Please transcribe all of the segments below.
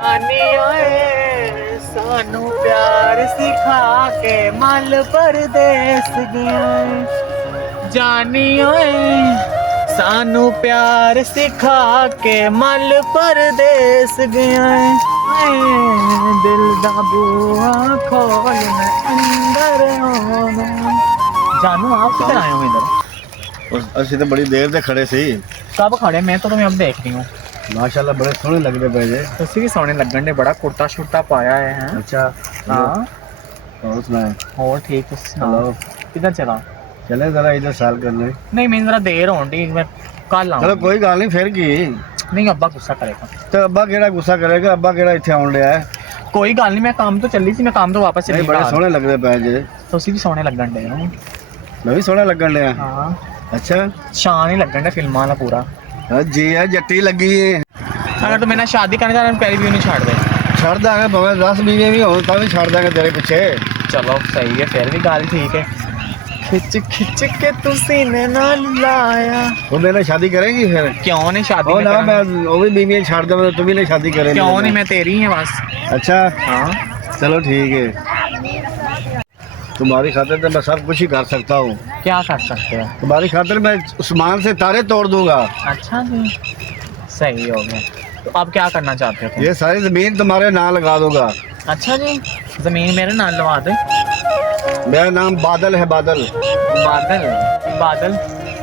आनी ओए सानू प्यार सिखा के मल परदेस गया जानी ओए सानू प्यार सिखा के मल परदेस गया दिल दा बुआ खोल मैं अंदर आना जानू आप किधर आए हो इधर ਅਸੀਂ ਤਾਂ ਬੜੀ ਦੇਰ ਦੇ ਖੜੇ ਸੀ कब खड़े मैं तो तुम्हें अब देख रही हूँ ਮਾਸ਼ਾਅੱਲਾ ਬੜੇ ਸੋਹਣੇ ਲੱਗਦੇ ਪਏ ਜੇ तुसी भी सोने लगन ने बड़ा कुर्ता शुर्ता पाया है हैं ਅੱਛਾ हाँ ਹੋਰ ਸੁਣਾ और ठीक तुसी सुनाओ चलो किधर चला चले जरा इधर साल करने नहीं मैं जरा देर होन दी मैं कल चलो आऊँ कोई गल नहीं फिर की नहीं अब्बा गुस्सा करेगा तो अब्बा केड़ा गुस्सा करेगा अब्बा केड़ा इत्थे आउण लिया है कोई गल नहीं मैं काम तो चली सी मैं काम तो वापस नहीं चली बड़े सोहने लगदे पए जे तुसी भी सोने लगन दे हो मैं भी सोहना लगन लिया हाँ अच्छा शान ही लगन दे फिल्मां वाला पूरा जी है जट्टी लगी है अगर तू मेरे नाल शादी करने जा पहले भी उन्हें छाड़ दे छड़ दांगे भावे 10 बीवे भी हो तो भी छड़ दांगे तेरे पीछे चलो सही है फिर भी गल ठीक है खिच खिच के तू सीने नाल लाया वो मेरे शादी करेगी फिर क्यों नहीं शादी ओ में ना करांगे? मैं वो भी बीवी छड़ दूं तू भी नहीं शादी करेगी क्यों नहीं मैं तेरी ही है बस अच्छा हाँ चलो ठीक है तुम्हारी खातिर तो मैं सब कुछ ही कर सकता हूँ क्या कर सकते हैं तुम्हारी खातिर मैं उस्मान से तारे तोड़ दूंगा अच्छा जी सही हो गया तो अब क्या करना चाहते हो तुम? ये सारी जमीन तुम्हारे नाम लगा दूंगा अच्छा जी जमीन मेरे नाम लगा दे मेरा नाम बादल है बादल बादल बादल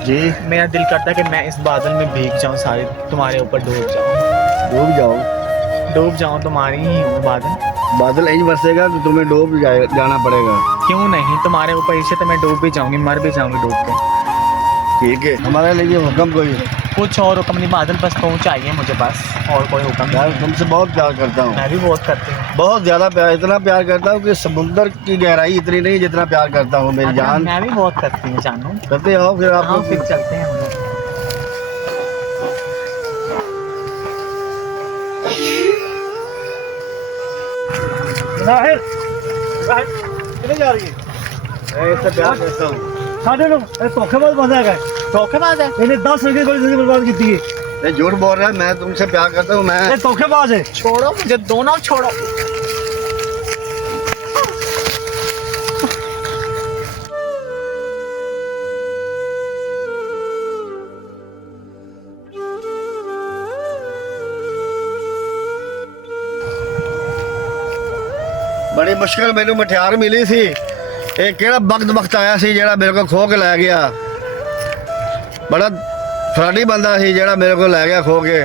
जी मेरा दिल करता है कि मैं इस बादल में भीग जाऊं सारे तुम्हारे ऊपर डूब जाऊं डूब जाऊं तुम्हारी ही हूँ बादल बादल यही बरसेगा तो तुम्हें जाना पड़ेगा क्यों नहीं तुम्हारे ऊपर इसे तो मैं डूब भी जाऊंगी मर भी जाऊंगी डूब के ठीक है हमारे लिए हुक्म कोई कुछ और हुक्म नहीं बादल बस पहुँचाइए मुझे बस और कोई हुक्म यार नहीं तुमसे बहुत प्यार करता हूँ मैं भी बहुत करती हूँ बहुत ज्यादा प्यार इतना प्यार करता हूँ कि समुद्र की गहराई इतनी नहीं जितना प्यार करता हूँ मेरी जान मैं भी बहुत करती हूँ जानू करते हो फिर आप हाँ लोग फिर चलते हैं हम लोग राहिल किधर जा रही है इससे प्यार करता हूँ साढ़े नो धोखेबाज बंदा है धोखेबाज है इन्हें 10 साल की बड़ी जिंदगी बर्बाद की थी ये झूठ बोल रहा है मैं तुमसे प्यार करता हूँ मैं ये धोखेबाज है छोड़ो मुझे दोनों छोड़ो बड़ी मुश्किल मैनू मठियार मिली सी ये केड़ा वक्त आया सी जेड़ा मेरे को खो के लै गया बड़ा फराडी बंदा सी जेड़ा मेरे को लै गया खो के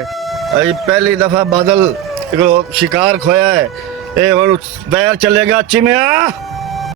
अजी पहली दफा बादल एक शिकार खोया है ये हुण पैर चलेगा चिमिया